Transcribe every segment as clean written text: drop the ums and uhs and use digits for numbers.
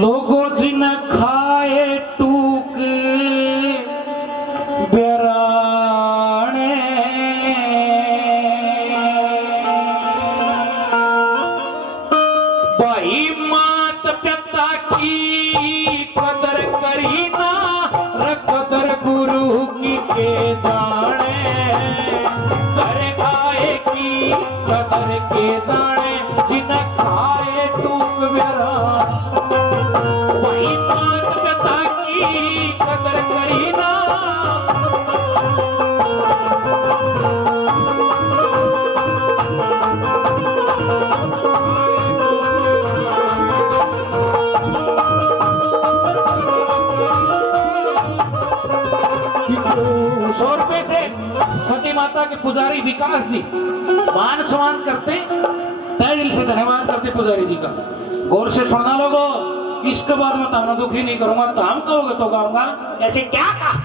लोगो जिन खाए टूक बेराने भाई मात पिता की कदर करी ना कदर गुरु की के जाने घर आए की कदर के जाने जिन खाए टूक बेराने भाई मात पिता की कदर करी ना सती माता के पुजारी विकास जी मान सम्मान करते तय दिल से धन्यवाद करते पुजारी जी का। गौर से सुनना लोगों, इसके बाद मैं तुम्हें दुखी नहीं करूंगा, तो हम कहोगे तो गाऊंगा। ऐसे क्या कहा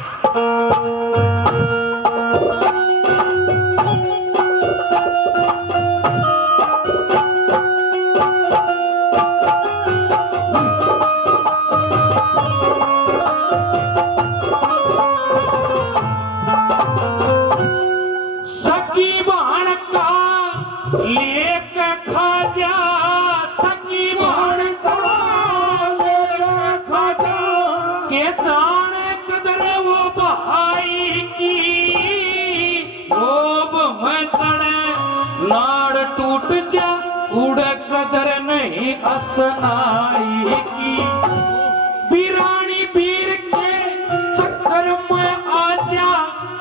लेक खाजा सकी भाण का लेक खाजा के जाने कदर वो भाई की लोभ में चढ़े नाड़ टूट जा उड़ कदर नहीं असनाई की बीरानी बीर के चक्कर में आजा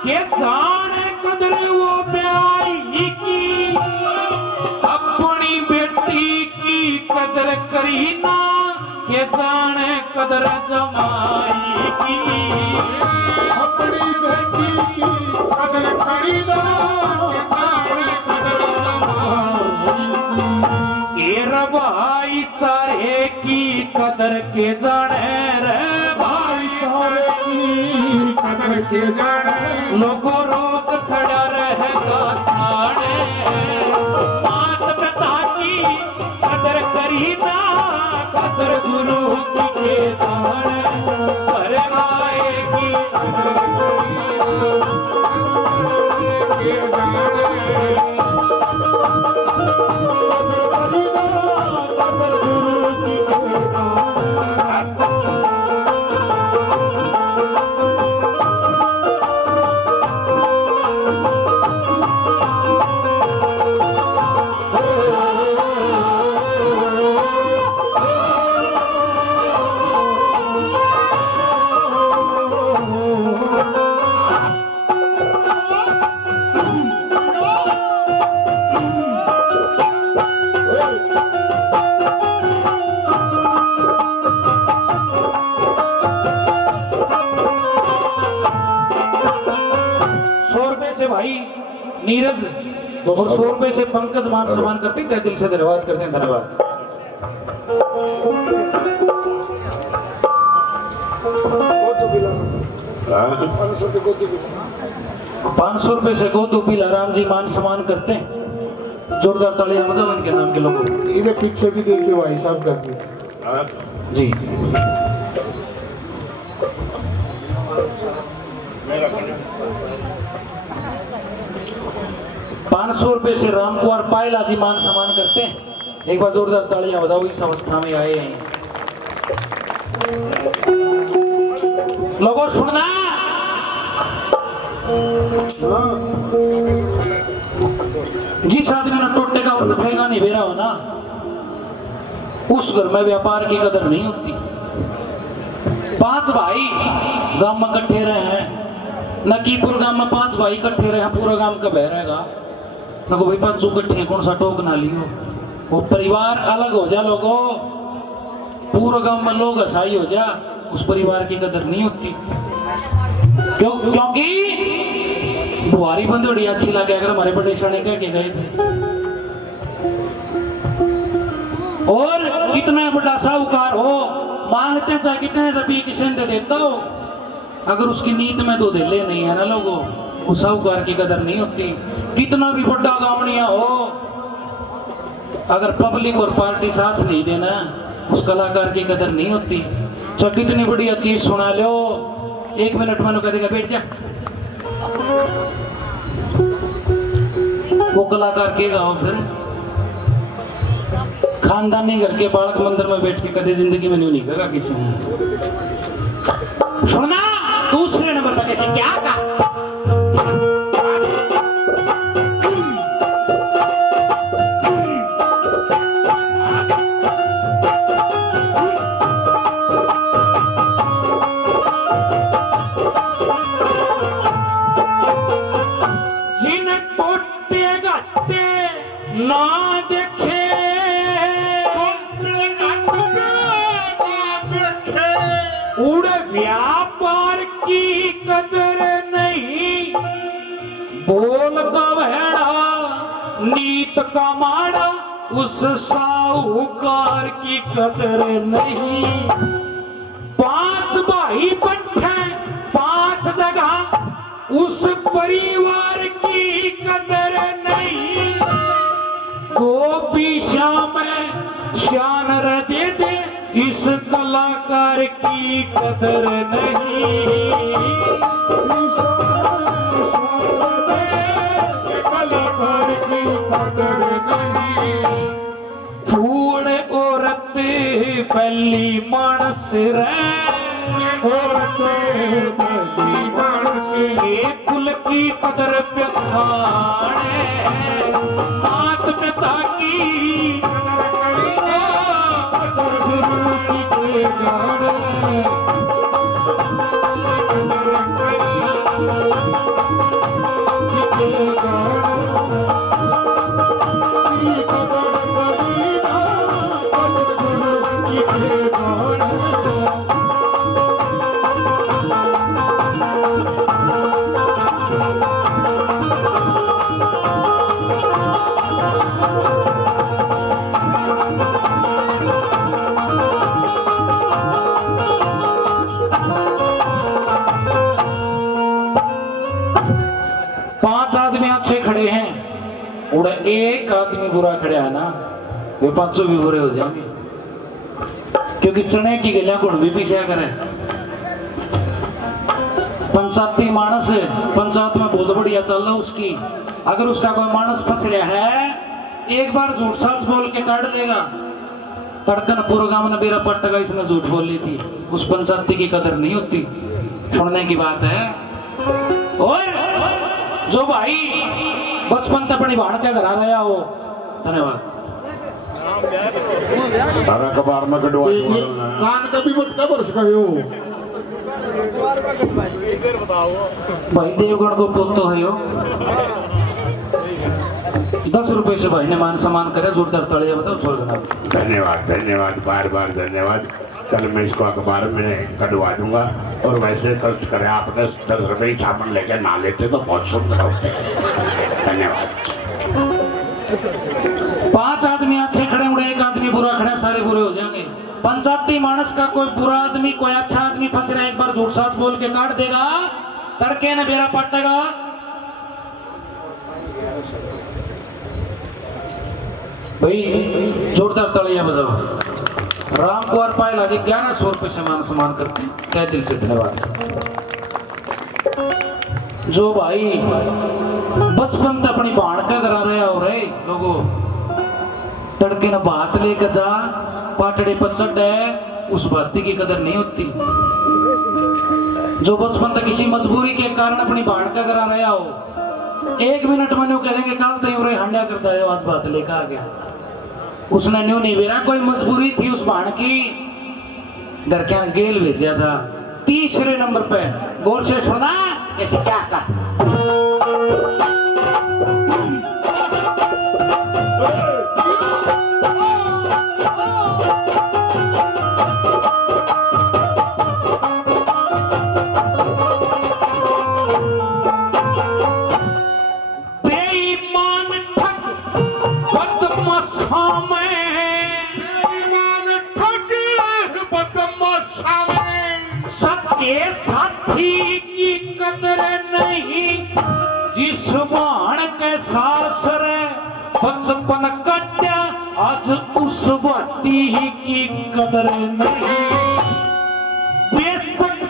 के जाने कदर वो ब्याई की अपनी बेटी की कदर करी ना के जाने कदर जमाई की अपनी बेटी की कदर करी ना के जाने कदर जमाई की भाईचारे की कदर के जाने रे भाईचारे की कदर के जाने लोगों रोज खड़ा रहेगा थाने कदर करी ना कदर गुरु की के जाने पर आएगी कदर के जाने कदर गुरु की के जाने भाई नीरज और 100 रुपए से पंकज मान सम्मान करते हैं, दिल से धन्यवाद करते हैं। धन्यवाद। 500 रुपए से गोदू बिलाराम जी मान सम्मान करते हैं। जोरदार तालियां बजाओ इनके नाम के लोगों। इधर पीछे भी देखिए भाई साहब करते जी। 500 रुपए से राम कुमार पायला जी मान सम्मान करते हैं। एक बार जोरदार तालियां बजाओ, इस अवस्था में आए हैं लोगों। सुनना जिस आदमी ने टोटे का उन फेंका नहीं बेरा हो ना, उस घर में व्यापार की कदर नहीं होती। 5 भाई गांव में इकट्ठे रहे हैं, नकीपुर गांव में 5 भाई इकट्ठे रहे हैं, पूरा गांव का बह रहेगा ना को भाई 5 इकट्ठे कौन सा टोक ना लियो। वो परिवार अलग हो जा लोगों, पूरा गांव में लोग हसाई हो जा, उस परिवार की कदर नहीं होती। क्योंकि बुहारी बंदोड़ी अच्छी लगे। अगर हमारे बड़े शाने कह के गए थे, और कितना बड़ा साहूकार हो, मांगते चाहे कितने रबी किशन दे देता हो, अगर उसकी नीत में तो दिले नहीं है ना लोगों, उस साहूकार की कदर नहीं होती। कितना भी बड़ा गावड़िया हो, अगर पब्लिक और पार्टी साथ नहीं देना उस कलाकार की कदर नहीं होती। जब इतनी बढ़िया चीज सुना लो, 1 मिनट में कह देगा बैठ जा, वो कलाकार के गाओ फिर खानदानी घर के बालक मंदिर में बैठ के कदे जिंदगी में नहीं कहेगा किसी ने। सुनना दूसरे नंबर पर कैसे क्या कहा, ना देखे उड़े व्यापार की कदर नहीं, बोल का भेड़ा नीत का माड़ा, उस साहूकार की कदर नहीं। 5 भाई बट्टे 5 जगह, उस परिवार की कदर नहीं। गोपी श्याम शान दे दे, इस कलाकार की कदर नहीं। कलाकार की कदर नहीं। थोड़े औरत पहली मानस रे, औरत पहली मानस, ये कुल की कदर प्यारे मात पिता की खड़े हैं और एक आदमी बुरा खड़ा है ना, वे 500 भी बुरे हो जाएंगे, क्योंकि चने की गलियां गुण भी पीछे करें। पंचायती मानस पंचायत में बहुत बढ़िया चल रहा उसकी, अगर उसका कोई मानस फंस गया है, एक बार झूठ साच बोल के काट देगा। तड़कन पूर्व गांव ने मेरा पट्टा इसने झूठ बोल ली थी, उस पंचायती की कदर नहीं होती। सुनने की बात है। और जो भाई बचपन तक अपनी भाण के घर आ रहा हो, धन्यवाद। अखबार में कटवा कान का भी मटका बरस गयो भाई, देवगढ़ को पोतो है यो। 10 रुपए से भाई ने मान सम्मान करे, जोरदार तालियां बताओ छोड़ देना। धन्यवाद धन्यवाद, बार बार धन्यवाद। कल मैं इसको अखबार में कटवा दूंगा। और वैसे कष्ट करे आपने 10 रुपए साबुन लेके ना लेते तो बहुत सुंदर होते। धन्यवाद। 5 आदमी अच्छे खड़े उड़े, एक आदमी बुरा खड़ा, सारे बुरे हो जाएंगे। पंचायती मानस का कोई बुरा आदमी कोई अच्छा आदमी फंस रहा है, एक बार झूठ साच बोल के काट देगा, तड़के ने बेरा पटेगा। भाई जोरदार तालियां बजाओ। राम कुमार पायल आज 1100 रुपये से मान सम्मान करते हैं, तहे दिल से धन्यवाद। जो भाई बचपन से अपनी बाण का करा रहे हो रहे लोगों, तड़के न बात लेकर जा, पाटड़े पचड़ है, उस बाती की कदर नहीं होती। जो बचपन तक किसी मजबूरी के कारण अपनी बाण का करा रहा हो, 1 मिनट में न्यू कह देंगे कल तय उरे हंडा करता है, आज बात लेकर आ गया। उसने न्यू नहीं बेरा, कोई मजबूरी थी उस बाण की, घर क्या गेल भेजा था। 3रे नंबर पे गौर से सुना कैसे क्या कहा। बेईमान ठग बदमाशा में सच्चे साथी की कदर नहीं, जिस बाण के सासरे बचपन कट्या आज उस बाती की कदर नहीं, बेशक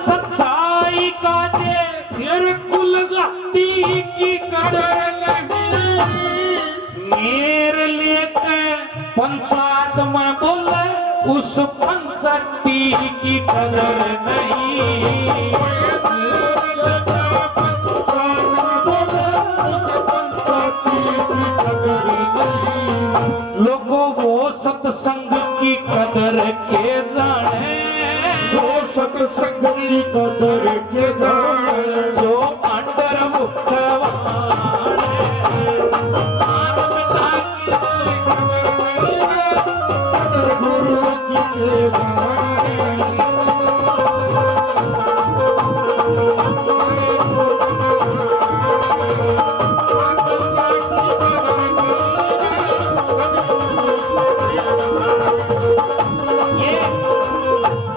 सच्चाई का दे फिर कुलगती की कदर नहीं। मेरे लेके पंचायत में बोले उस पंचायती की कदर नहीं। लोगों वो सत्संग की कदर के जाने, वो सत्संग की कदर के जाने, जो अंडर गुरु की के जाने।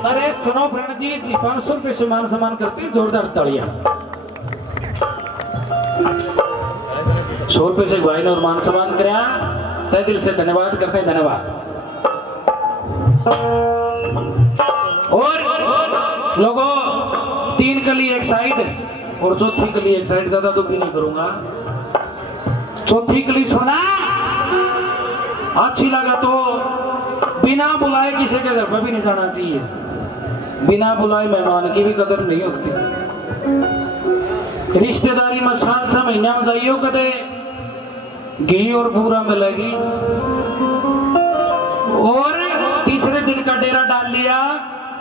अरे सुनो प्रण जी 500 रुपए से मान सम्मान करते हैं, जोरदार तालियां। 100 रुपए से भाई ने और मान सम्मान कराया, तहे दिल से धन्यवाद करते हैं, धन्यवाद। और लोगों 3 कली एक साइड और चौथी कली एक साइड, ज्यादा दुखी नहीं करूंगा। चौथी कली सुनना, अच्छी लगा तो बिना बुलाए किसी के घर पर भी नहीं जाना चाहिए। बिना बुलाए मेहमान की भी कदर नहीं होती। रिश्तेदारी में साल 6 महीना में जाइयो कदे घी और पूरा मिलेगी, और तीसरे दिन का डेरा डाल लिया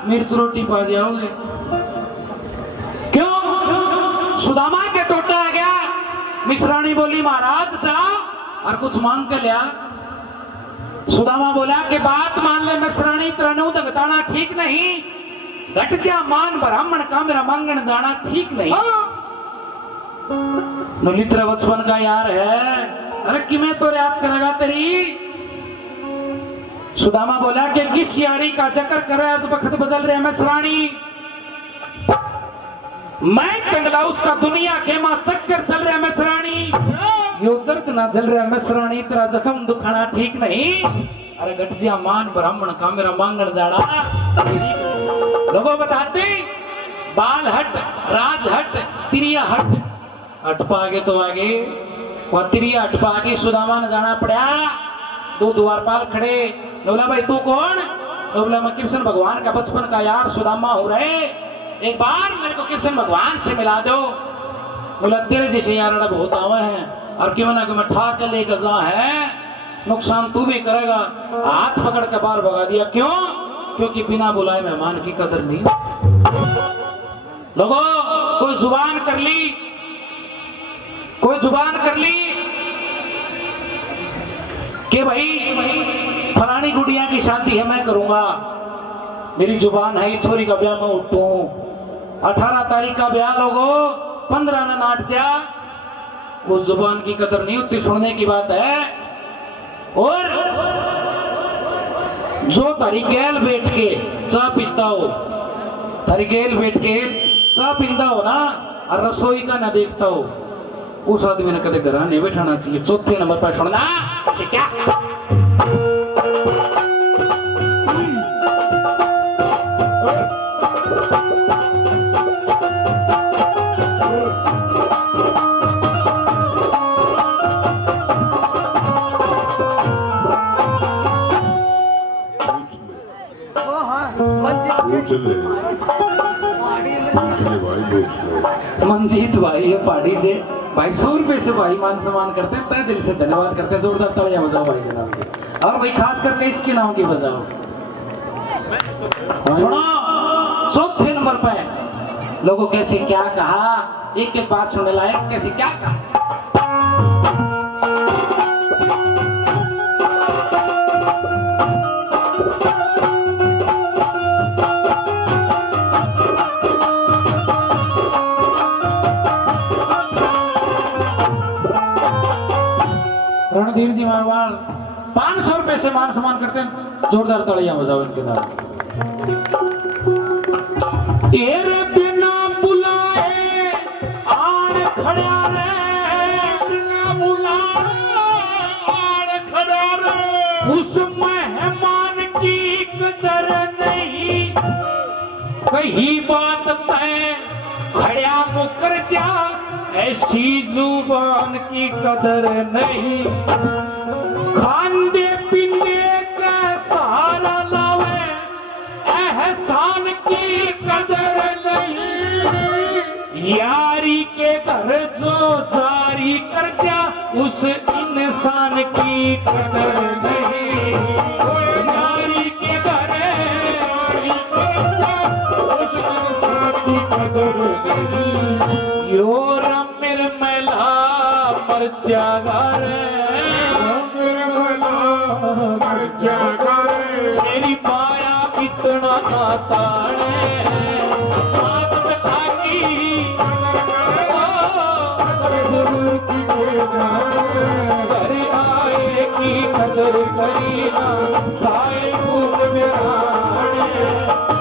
मिर्च रोटी पा जाओगे। क्यों? सुदामा के टोटा आ गया, मिश्राणी बोली महाराज जाओ और कुछ मांग कर लिया। सुदामा बोला कि बात मान ले मिश्राणी, तरनु दगताना ठीक नहीं, घट जा मान ब्राह्मण का मेरा मांगन जाना ठीक नहीं। नुलित्र बचपन का यार है, अरे कि मैं तो याद करेगा तेरी। सुदामा बोला कि किस यारी का चक्कर करे, आज वक्त बदल रहे मिश्राणी, मैं कंगला उसका दुनिया के मां चक्कर चल रहा मिश्राणी, यो दर्द ना चल रहा मिश्राणी, तेरा जख्म दुखाना ठीक नहीं। अरे घट जा मान ब्राह्मण का मेरा मांगन जाना। लोगों बताते बाल हट, राज हट, तिरिया हट, हट पागे तो आगे, वह तिरिया हट पागे सुदामा ने जाना पड़ा। 2 द्वारपाल खड़े, बोला भाई तू कौन? बोला मैं कृष्ण भगवान का बचपन का यार सुदामा हो रहे, एक बार मेरे को कृष्ण भगवान से मिला दो। बोला तेरे जैसे यार बहुत आवे हैं, और क्यों ना कि मैं ठा के लेकर जा है, नुकसान तू भी करेगा। हाथ पकड़ के बाहर भगा दिया। क्यों? क्योंकि बिना बुलाए मेहमान की कदर नहीं। लोगों कोई जुबान कर ली, कोई जुबान कर ली कि भाई फलानी गुड़िया की शादी है मैं करूंगा, मेरी जुबान है, छोरी का ब्याह मैं उठूं। 18 तारीख का ब्याह लोगो, 15 ना नाट जा, उस जुबान की कदर नहीं होती, सुनने की बात है। और जो तारी गैल बैठ के चाह पीता हो, तारी गैल बैठ के चाह पीता हो ना, और रसोई का ना देखता हो, उस आदमी ने कदे घर नहीं बैठाना चाहिए। चौथे नंबर पर सुनना क्या मंजीत भाई है पहाड़ी से भाई, 100 रुपए से भाई मान सम्मान करते हैं, तहे दिल से धन्यवाद करते हैं, जोरदार तालियां बजाओ भाई के नाम की। और भाई खास करके इसके नाम की बजाओ। सुनो चौथे नंबर पे लोगों कैसे क्या कहा, एक एक बात सुनने लायक, कैसे क्या कहा। रणधीर जी मारवाल 500 रुपए से मान सम्मान करते हैं, जोरदार तालियां बजाओ इनके नाम। एरे बिना बुलाए आड़ खड़ा रे, बिना बुलाए आड़ खड़ा उस मेहमान की कदर नहीं, कही बात मैं खड़ा मुकर जा, ऐसी जुबान की कदर नहीं। खांदे पींदे का सहारा लावे, एहसान की कदर नहीं। यारी के घर जो जारी कर जा, उस इंसान की कदर नहीं। यारी के घर जारी कर जा, उस इंसान की कदर नहीं। योर मिर्मला मर्चा रे, मर्चा करे तेरी माया इतना आता है, बात बता की घर आए की कदर करी ना, खाए फूक बिराने,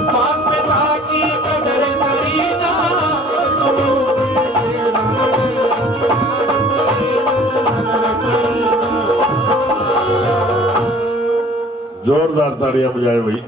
बात बता की कदर करी ना। जोरदार ताड़ियां बजाए भाई।